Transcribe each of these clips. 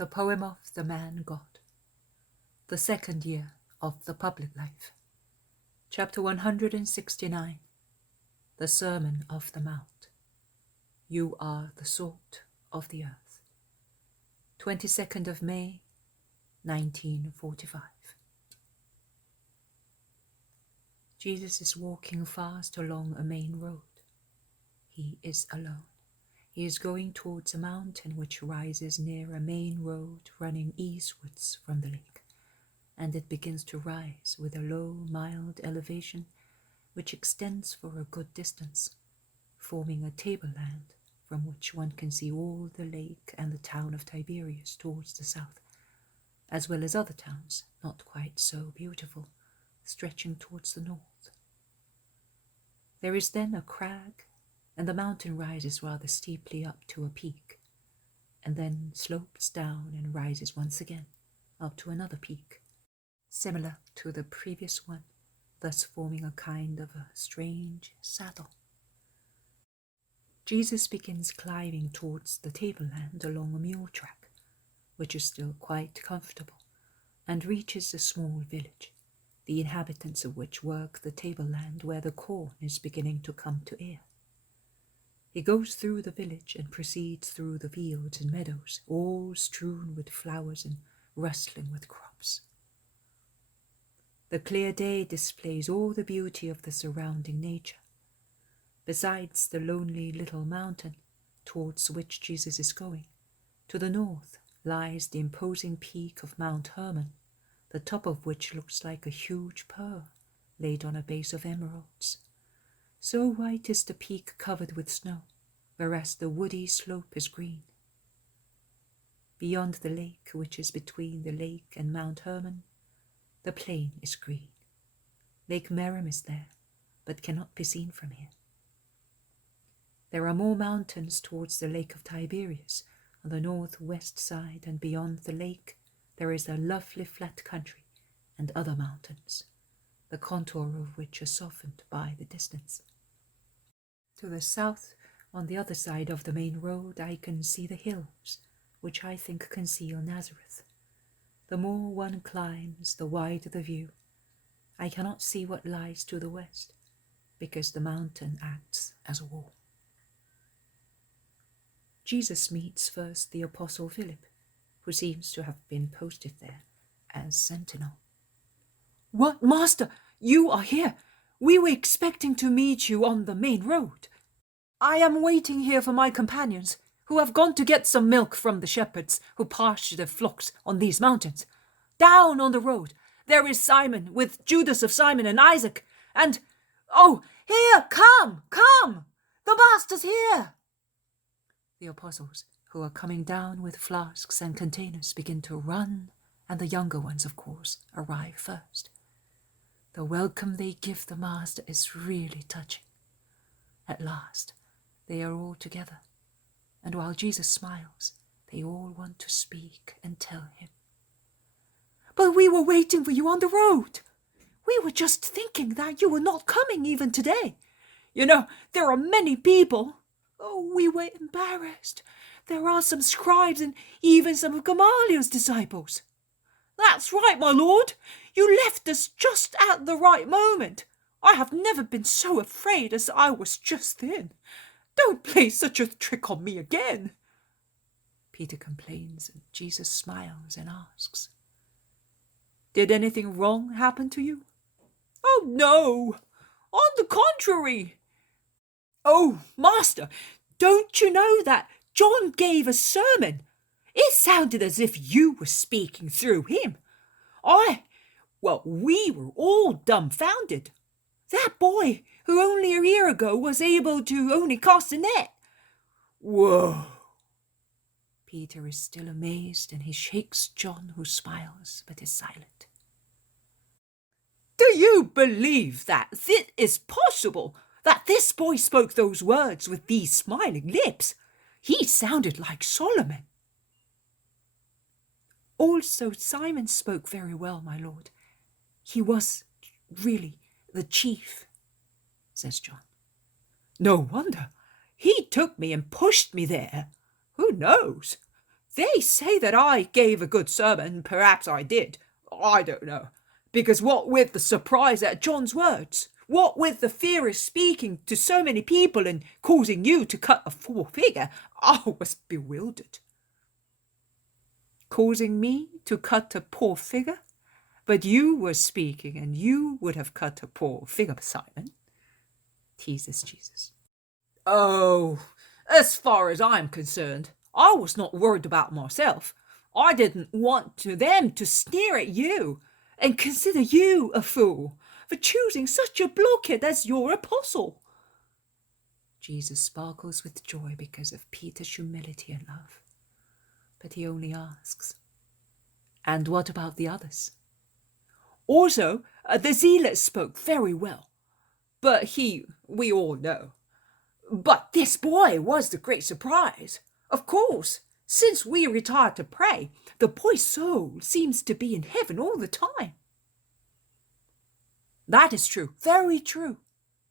The poem of the man God, the second year of the public life. Chapter 169, the Sermon of the Mount. You are the salt of the earth. 22nd of May, 1945. Jesus is walking fast along a main road. He is alone. He is going towards a mountain which rises near a main road running eastwards from the lake, and it begins to rise with a low, mild elevation which extends for a good distance, forming a tableland from which one can see all the lake and the town of Tiberias towards the south, as well as other towns not quite so beautiful, stretching towards the north. There is then a crag, and the mountain rises rather steeply up to a peak, and then slopes down and rises once again up to another peak, similar to the previous one, thus forming a kind of a strange saddle. Jesus begins climbing towards the tableland along a mule track, which is still quite comfortable, and reaches a small village, the inhabitants of which work the tableland where the corn is beginning to come to ear. He goes through the village and proceeds through the fields and meadows, all strewn with flowers and rustling with crops. The clear day displays all the beauty of the surrounding nature. Besides the lonely little mountain towards which Jesus is going, to the north lies the imposing peak of Mount Hermon, the top of which looks like a huge pearl laid on a base of emeralds. So white is the peak covered with snow, whereas the woody slope is green. Beyond the lake, which is between the lake and Mount Hermon, the plain is green. Lake Merim is there, but cannot be seen from here. There are more mountains towards the lake of Tiberias on the northwest side, and beyond the lake there is a lovely flat country and other mountains, the contour of which is softened by the distance. To the south, on the other side of the main road, I can see the hills, which I think conceal Nazareth. The more one climbs, the wider the view. I cannot see what lies to the west, because the mountain acts as a wall. Jesus meets first the Apostle Philip, who seems to have been posted there as sentinel. "What, Master, you are here! We were expecting to meet you on the main road. I am waiting here for my companions, who have gone to get some milk from the shepherds who pasture their flocks on these mountains. Down on the road there is Simon with Judas of Simon and Isaac, and, oh, here, come! The Master's here!" The apostles, who are coming down with flasks and containers, begin to run, and the younger ones, of course, arrive first. The welcome they give the Master is really touching. At last, they are all together, and while Jesus smiles, they all want to speak and tell him. "But we were waiting for you on the road. We were just thinking that you were not coming even today. You know, there are many people. Oh, we were embarrassed. There are some scribes and even some of Gamaliel's disciples." "That's right, my lord. You left us just at the right moment. I have never been so afraid as I was just then. Don't play such a trick on me again." Peter complains, and Jesus smiles and asks, "Did anything wrong happen to you?" "Oh, no. On the contrary." "Oh, Master, don't you know that John gave a sermon? It sounded as if you were speaking through him. We were all dumbfounded. That boy, who only a year ago was able to only cast a net." "Whoa." Peter is still amazed, and he shakes John, who smiles but is silent. "Do you believe that it is possible that this boy spoke those words with these smiling lips? He sounded like Solomon." "Also, Simon spoke very well, my lord. He was really the chief," says John. "No wonder. He took me and pushed me there. Who knows? They say that I gave a good sermon. Perhaps I did. I don't know. Because what with the surprise at John's words, what with the fear of speaking to so many people and causing you to cut a four-figure, I was bewildered. Causing me to cut a poor figure? But you were speaking, and you would have cut a poor figure, Simon, teases Jesus. Oh, as far as I'm concerned, I was not worried about myself. I didn't want them to sneer at you and consider you a fool for choosing such a blockhead as your apostle. Jesus sparkles with joy because of Peter's humility and love. But he only asks, "And what about the others?" Also, the zealot spoke very well, but we all know. But this boy was the great surprise. Of course, since we retired to pray, the boy's soul seems to be in heaven all the time. That is true, very true.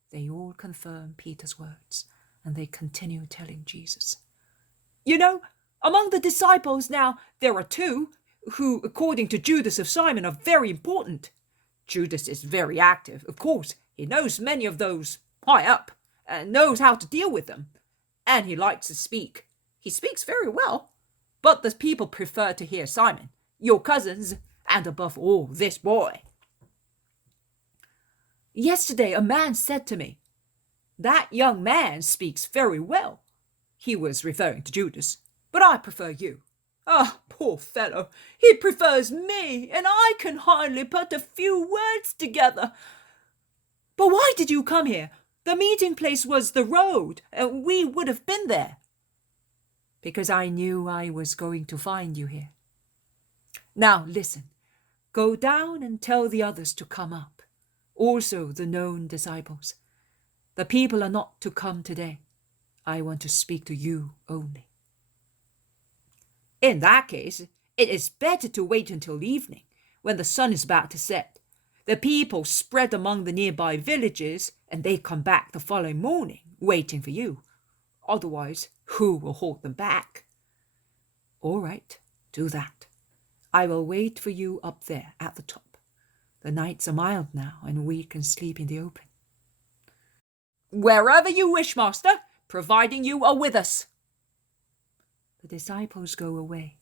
They all confirm Peter's words, and they continue telling Jesus. You know, among the disciples now, there are two who, according to Judas of Simon, are very important. Judas is very active, of course. He knows many of those high up and knows how to deal with them. And he likes to speak. He speaks very well. But the people prefer to hear Simon, your cousins, and above all, this boy. Yesterday a man said to me, "That young man speaks very well." He was referring to Judas. "But I prefer you." Ah, poor fellow, he prefers me, and I can hardly put a few words together. But why did you come here? The meeting place was the road, and we would have been there. Because I knew I was going to find you here. Now listen, go down and tell the others to come up, also the known disciples. The people are not to come today. I want to speak to you only. In that case, it is better to wait until evening, when the sun is about to set. The people spread among the nearby villages, and they come back the following morning, waiting for you. Otherwise, who will hold them back? All right, do that. I will wait for you up there at the top. The nights are mild now, and we can sleep in the open. Wherever you wish, master, providing you are with us. The disciples go away,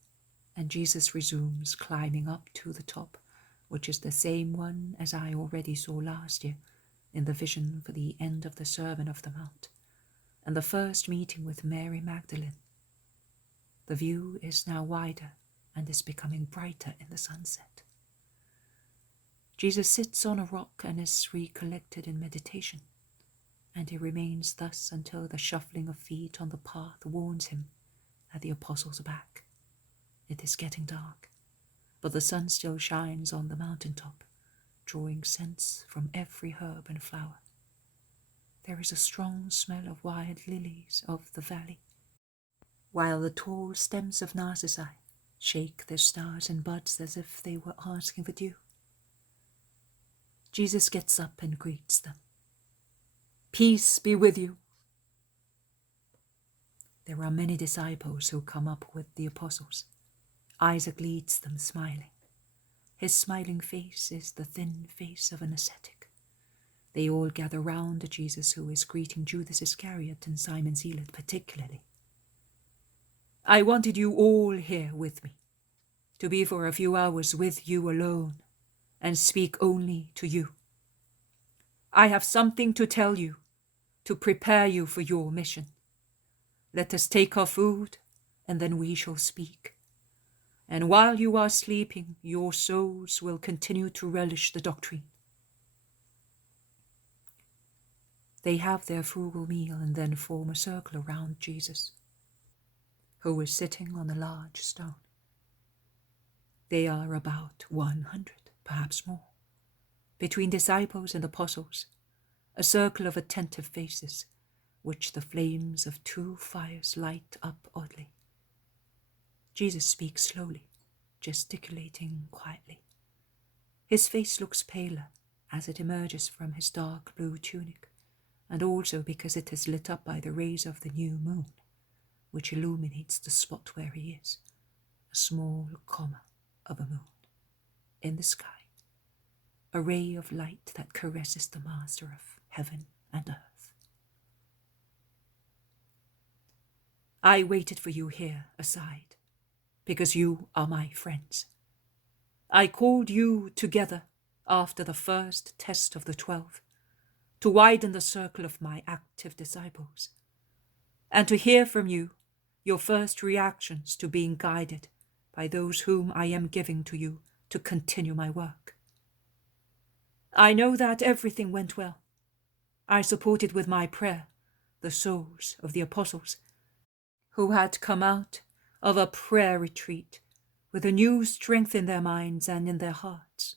and Jesus resumes climbing up to the top, which is the same one as I already saw last year in the vision for the end of the Sermon of the Mount, and the first meeting with Mary Magdalene. The view is now wider and is becoming brighter in the sunset. Jesus sits on a rock and is recollected in meditation, and he remains thus until the shuffling of feet on the path warns him that the apostles are back. It is getting dark, but the sun still shines on the mountaintop, drawing scents from every herb and flower. There is a strong smell of wild lilies of the valley, while the tall stems of narcissi shake their stars and buds as if they were asking for dew. Jesus gets up and greets them. Peace be with you. There are many disciples who come up with the apostles. Isaac leads them smiling. His smiling face is the thin face of an ascetic. They all gather round Jesus, who is greeting Judas Iscariot and Simon Zealot particularly. I wanted you all here with me, to be for a few hours with you alone, and speak only to you. I have something to tell you, to prepare you for your mission. Let us take our food, and then we shall speak. And while you are sleeping, your souls will continue to relish the doctrine. They have their frugal meal and then form a circle around Jesus, who is sitting on a large stone. They are about 100, perhaps more, between disciples and apostles, a circle of attentive faces, which the flames of 2 fires light up oddly. Jesus speaks slowly, gesticulating quietly. His face looks paler as it emerges from his dark blue tunic, and also because it is lit up by the rays of the new moon, which illuminates the spot where he is, small comma of a moon in the sky, a ray of light that caresses the master of heaven and earth. I waited for you here aside, because you are my friends. I called you together after the first test of the 12 to widen the circle of my active disciples, and to hear from you your first reactions to being guided by those whom I am giving to you to continue my work. I know that everything went well. I supported with my prayer the souls of the apostles who had come out of a prayer retreat with a new strength in their minds and in their hearts.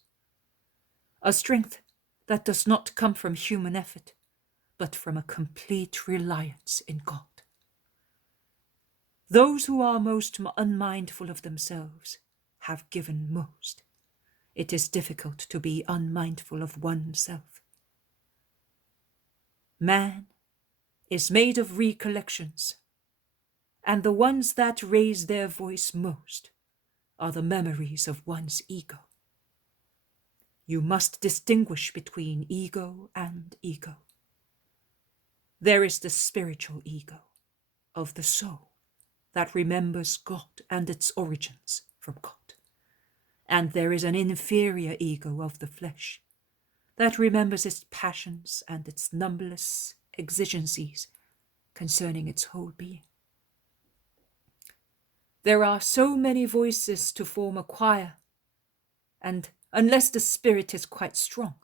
A strength that does not come from human effort, but from a complete reliance in God. Those who are most unmindful of themselves have given most. It is difficult to be unmindful of oneself. Man is made of recollections, and the ones that raise their voice most are the memories of one's ego. You must distinguish between ego and ego. There is the spiritual ego of the soul that remembers God and its origins from God. And there is an inferior ego of the flesh that remembers its passions and its numberless exigencies concerning its whole being. There are so many voices to form a choir, and unless the spirit is quite strong,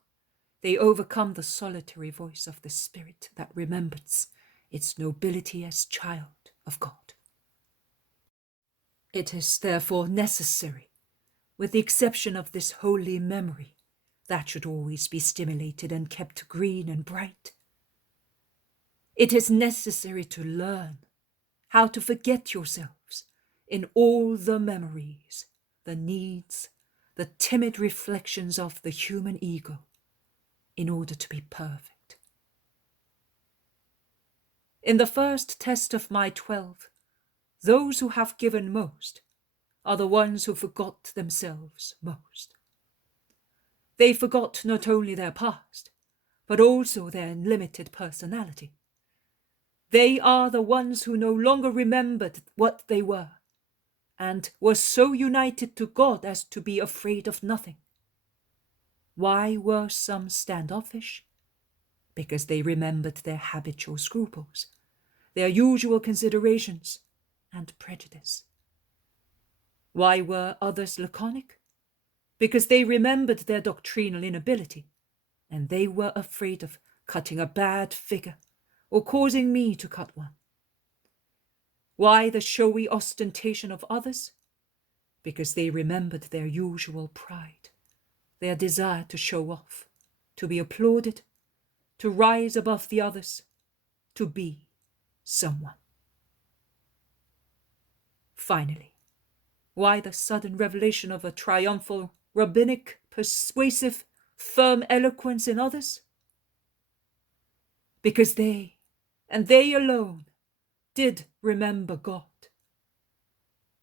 they overcome the solitary voice of the spirit that remembers its nobility as child of God. It is therefore necessary, with the exception of this holy memory, that should always be stimulated and kept green and bright. It is necessary to learn how to forget yourselves in all the memories, the needs, the timid reflections of the human ego, in order to be perfect. In the first test of my 12, those who have given most are the ones who forgot themselves most. They forgot not only their past, but also their limited personality. They are the ones who no longer remembered what they were, and were so united to God as to be afraid of nothing. Why were some standoffish? Because they remembered their habitual scruples, their usual considerations, and prejudice. Why were others laconic? Because they remembered their doctrinal inability, and they were afraid of cutting a bad figure or causing me to cut one. Why the showy ostentation of others? Because they remembered their usual pride, their desire to show off, to be applauded, to rise above the others, to be someone. Finally, why the sudden revelation of a triumphal, rabbinic, persuasive, firm eloquence in others? Because they, and they alone, did remember God.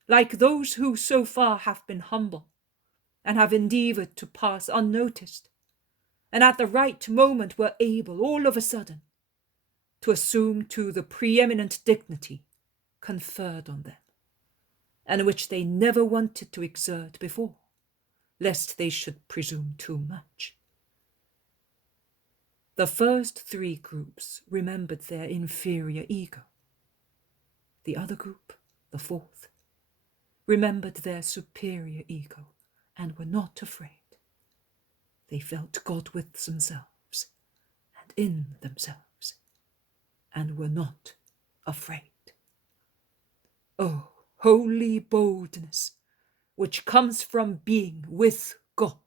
Like those who so far have been humble, and have endeavored to pass unnoticed, and at the right moment were able, all of a sudden, to assume too the preeminent dignity conferred on them, and which they never wanted to exert before, lest they should presume too much. The first 3 groups remembered their inferior ego. The other group, the 4th, remembered their superior ego and were not afraid. They felt God with themselves and in themselves, and were not afraid. Oh, holy boldness, which comes from being with God.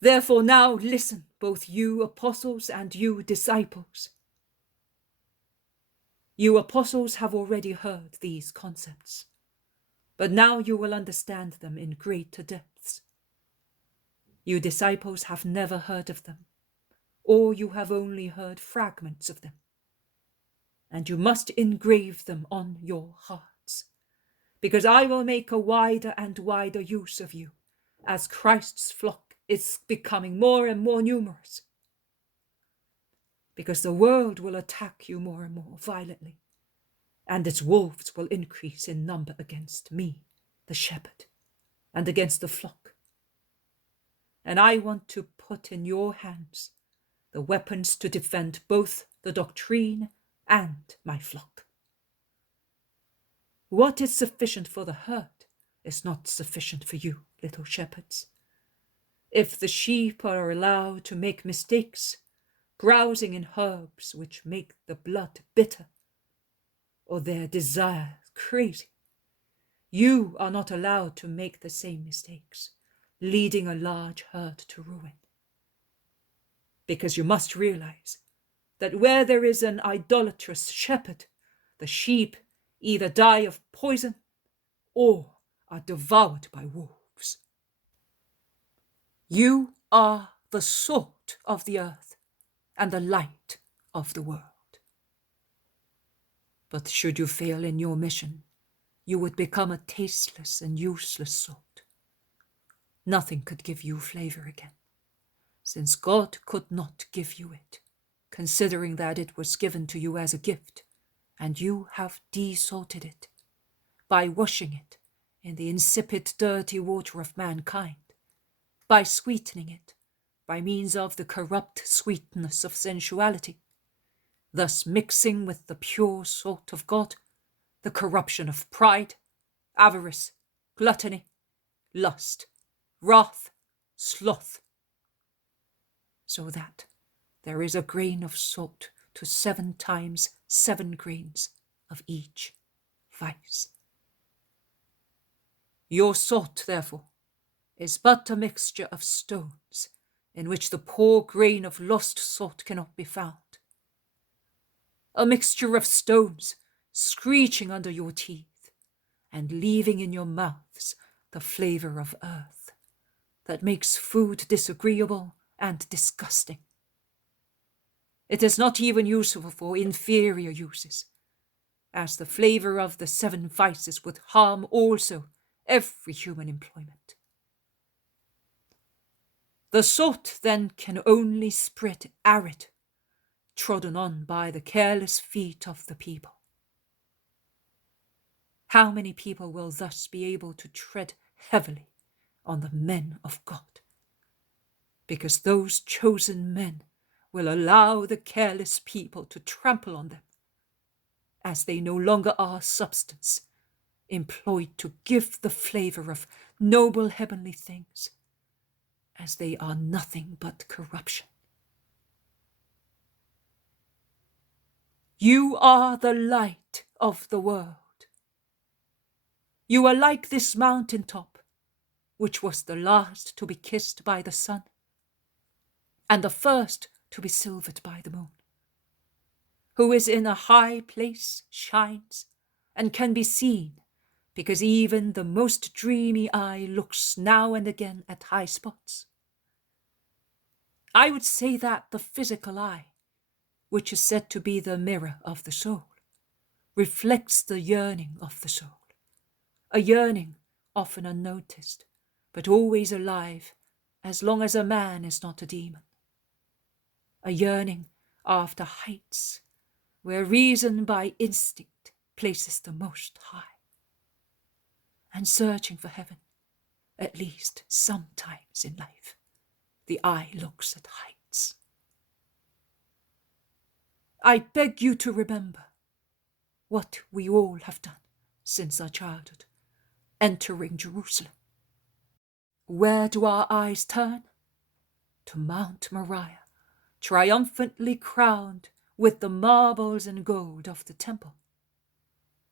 Therefore now listen, both you apostles and you disciples. You apostles have already heard these concepts, but now you will understand them in greater depths. You disciples have never heard of them, or you have only heard fragments of them. and you must engrave them on your hearts, because I will make a wider and wider use of you, as Christ's flock is becoming more and more numerous, because the world will attack you more and more violently, and its wolves will increase in number against me, the shepherd, and against the flock. And I want to put in your hands the weapons to defend both the doctrine and my flock. What is sufficient for the herd is not sufficient for you, little shepherds. If the sheep are allowed to make mistakes, browsing in herbs which make the blood bitter, or their desire crazy, you are not allowed to make the same mistakes, leading a large herd to ruin. Because you must realize that where there is an idolatrous shepherd, the sheep either die of poison or are devoured by wolves. You are the salt of the earth and the light of the world. But should you fail in your mission, you would become a tasteless and useless salt. Nothing could give you flavor again, since God could not give you it, considering that it was given to you as a gift, and you have desalted it by washing it in the insipid, dirty water of mankind, by sweetening it by means of the corrupt sweetness of sensuality, thus mixing with the pure salt of God the corruption of pride, avarice, gluttony, lust, wrath, sloth, so that there is a grain of salt to 7 times 7 grains of each vice. Your salt, therefore, is but a mixture of stones in which the poor grain of lost salt cannot be found. A mixture of stones screeching under your teeth and leaving in your mouths the flavor of earth that makes food disagreeable and disgusting. It is not even useful for inferior uses, as the flavor of the 7 vices would harm also every human employment. The salt then can only spread arid, trodden on by the careless feet of the people. How many people will thus be able to tread heavily on the men of God? Because those chosen men will allow the careless people to trample on them, as they no longer are substance, employed to give the flavor of noble heavenly things, as they are nothing but corruption. You are the light of the world. You are like this mountaintop, which was the last to be kissed by the sun, and the first to be silvered by the moon, who is in a high place, shines, and can be seen, because even the most dreamy eye looks now and again at high spots. I would say that the physical eye, which is said to be the mirror of the soul, reflects the yearning of the soul, a yearning often unnoticed, but always alive as long as a man is not a demon, a yearning after heights where reason by instinct places the Most High, and searching for heaven, at least sometimes in life, the eye looks at heights. I beg you to remember what we all have done since our childhood, entering Jerusalem. Where do our eyes turn? To Mount Moriah, triumphantly crowned with the marbles and gold of the temple.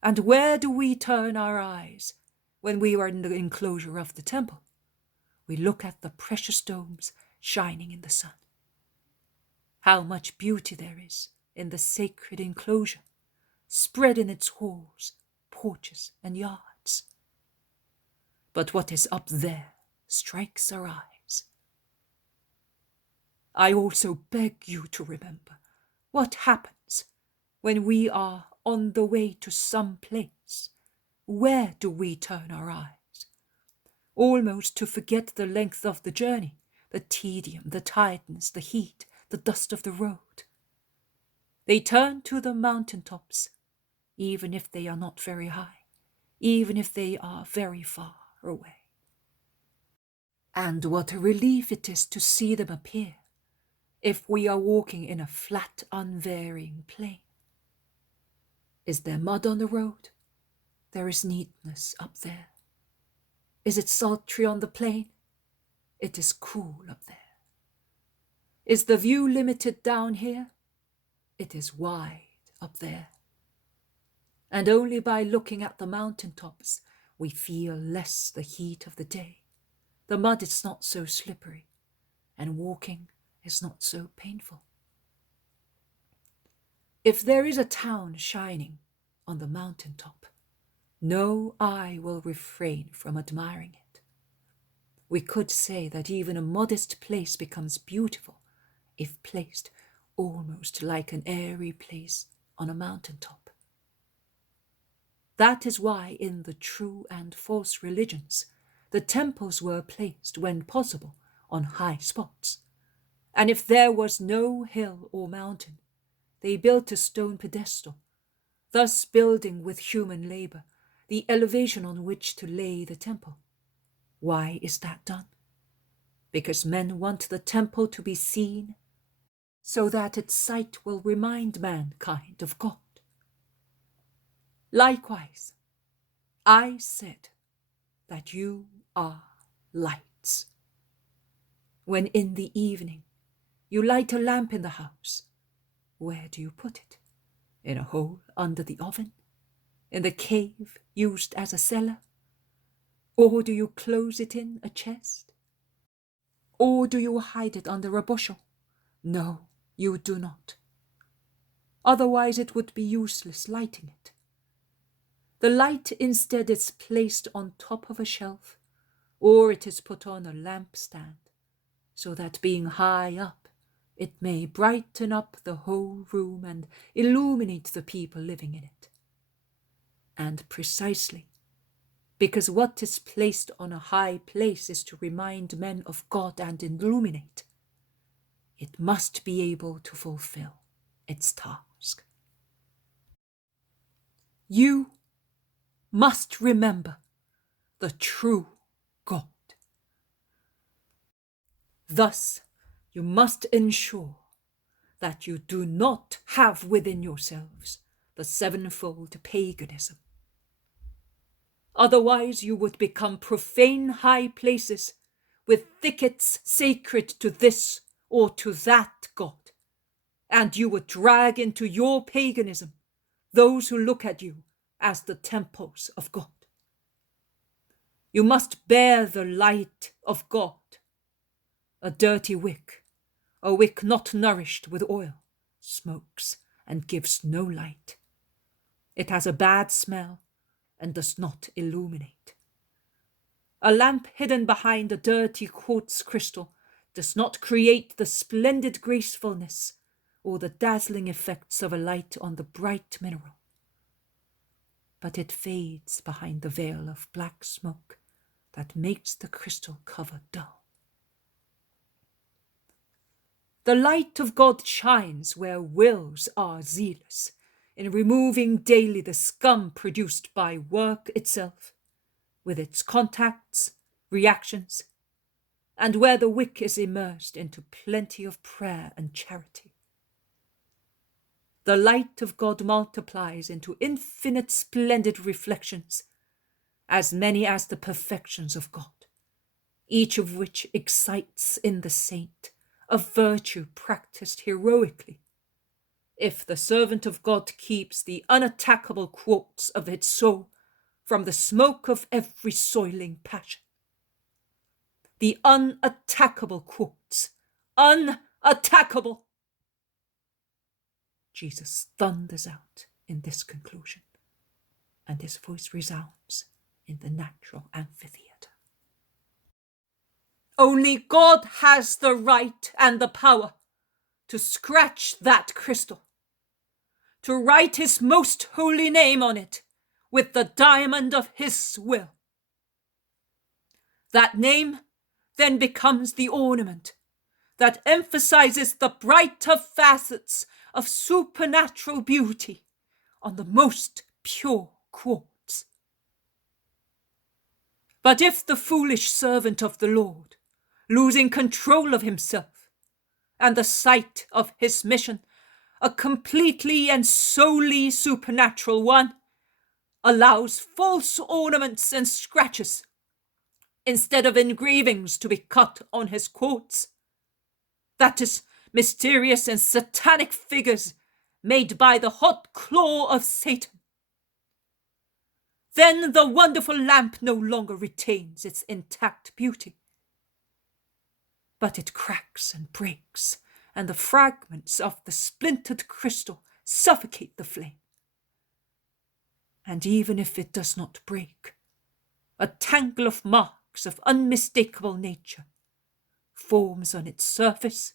And where do we turn our eyes when we are in the enclosure of the temple? We look at the precious domes shining in the sun. How much beauty there is in the sacred enclosure, spread in its halls, porches, and yards. But what is up there strikes our eyes. I also beg you to remember what happens when we are on the way to some place, where do we turn our eyes? Almost to forget the length of the journey, the tedium, the tiredness, the heat, the dust of the road. They turn to the mountain tops, even if they are not very high, even if they are very far away. And what a relief it is to see them appear, if we are walking in a flat, unvarying plain. Is there mud on the road? There is neatness up there. Is it sultry on the plain? It is cool up there. Is the view limited down here? It is wide up there. And only by looking at the mountain tops we feel less the heat of the day. The mud is not so slippery, and walking is not so painful. If there is a town shining on the mountain top, no eye will refrain from admiring it. We could say that even a modest place becomes beautiful if placed almost like an airy place on a mountain top. That is why in the true and false religions, the temples were placed, when possible, on high spots. And if there was no hill or mountain, they built a stone pedestal, thus building with human labor the elevation on which to lay the temple. Why is that done? Because men want the temple to be seen, so that its sight will remind mankind of God. Likewise, I said that you are lights. When in the evening you light a lamp in the house, where do you put it? In a hole under the oven? In the cave used as a cellar? Or do you close it in a chest? Or do you hide it under a bushel? No, you do not. Otherwise it would be useless lighting it. The light instead is placed on top of a shelf, or it is put on a lampstand, so that being high up, it may brighten up the whole room and illuminate the people living in it. And precisely because what is placed on a high place is to remind men of God and illuminate, it must be able to fulfill its task. You must remember the true God. Thus, you must ensure that you do not have within yourselves the sevenfold paganism. Otherwise you would become profane high places with thickets sacred to this or to that God, and you would drag into your paganism those who look at you as the temples of God. You must bear the light of God. A dirty wick, a wick not nourished with oil, smokes and gives no light. It has a bad smell and does not illuminate. A lamp hidden behind a dirty quartz crystal does not create the splendid gracefulness or the dazzling effects of a light on the bright mineral, but it fades behind the veil of black smoke that makes the crystal cover dull. The light of God shines where wills are zealous, in removing daily the scum produced by work itself, with its contacts, reactions, and where the wick is immersed into plenty of prayer and charity. The light of God multiplies into infinite splendid reflections, as many as the perfections of God, each of which excites in the saint a virtue practiced heroically, if the servant of God keeps the unattackable quartz of its soul from the smoke of every soiling passion. The unattackable quartz, unattackable! Jesus thunders out in this conclusion, and his voice resounds in the natural amphitheatre. Only God has the right and the power to scratch that crystal, to write his most holy name on it with the diamond of his will. That name then becomes the ornament that emphasizes the brighter facets of supernatural beauty on the most pure quartz. But if the foolish servant of the Lord, losing control of himself and the sight of his mission, a completely and solely supernatural one, allows false ornaments and scratches instead of engravings to be cut on his quartz, that is, mysterious and satanic figures made by the hot claw of Satan, then the wonderful lamp no longer retains its intact beauty, but it cracks and breaks, and the fragments of the splintered crystal suffocate the flame. And even if it does not break, a tangle of marks of unmistakable nature forms on its surface,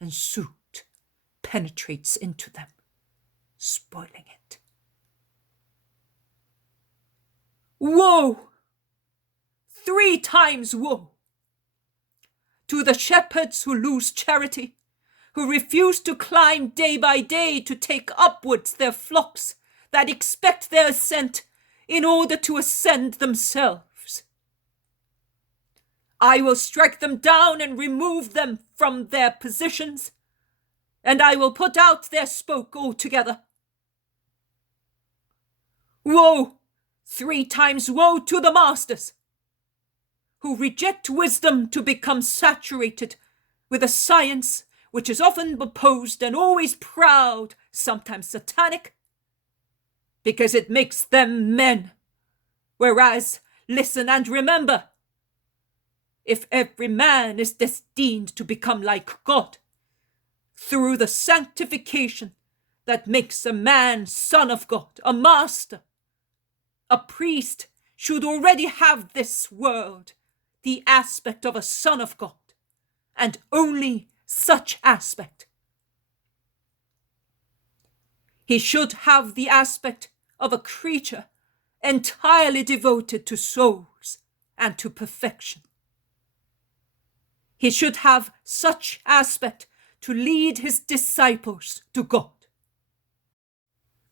and soot penetrates into them, spoiling it. Woe! 3 times woe! To the shepherds who lose charity, who refuse to climb day by day to take upwards their flocks that expect their ascent in order to ascend themselves. I will strike them down and remove them from their positions, and I will put out their spoke altogether. Woe! 3 times woe to the masters, who reject wisdom to become saturated with a science which is often opposed and always proud, sometimes satanic, because it makes them men. Whereas, listen and remember, if every man is destined to become like God, through the sanctification that makes a man son of God, a master, a priest should already have this world, the aspect of a son of God, and only such aspect. He should have the aspect of a creature entirely devoted to souls and to perfection. He should have such aspect to lead his disciples to God.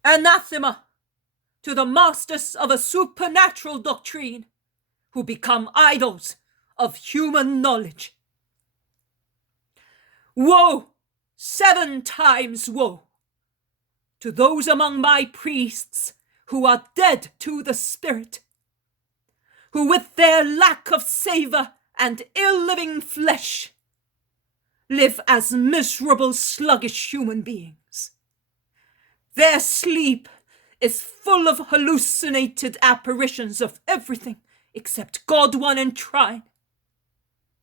Anathema to the masters of a supernatural doctrine who become idols of human knowledge. Woe, 7 times woe, to those among my priests who are dead to the spirit, who with their lack of savour and ill-living flesh live as miserable, sluggish human beings. Their sleep is full of hallucinated apparitions of everything except God one and trine,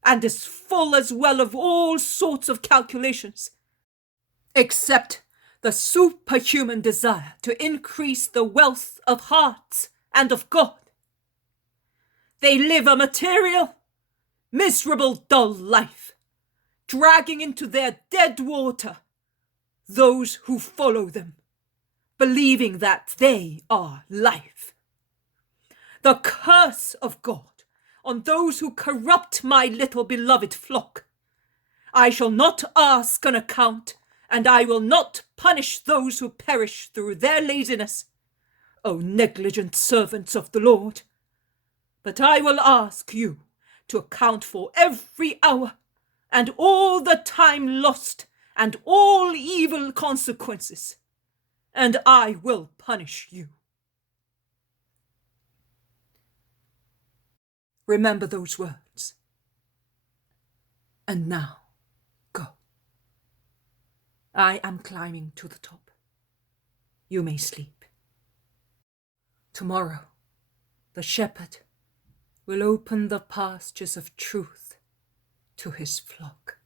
and is full as well of all sorts of calculations, except the superhuman desire to increase the wealth of hearts and of God. They live a material, miserable, dull life, dragging into their dead water those who follow them, believing that they are life. The curse of God on those who corrupt my little beloved flock. I shall not ask an account, and I will not punish those who perish through their laziness, O negligent servants of the Lord. But I will ask you to account for every hour, and all the time lost, and all evil consequences, and I will punish you. Remember those words. And now, go. I am climbing to the top. You may sleep. Tomorrow, the shepherd will open the pastures of truth to his flock.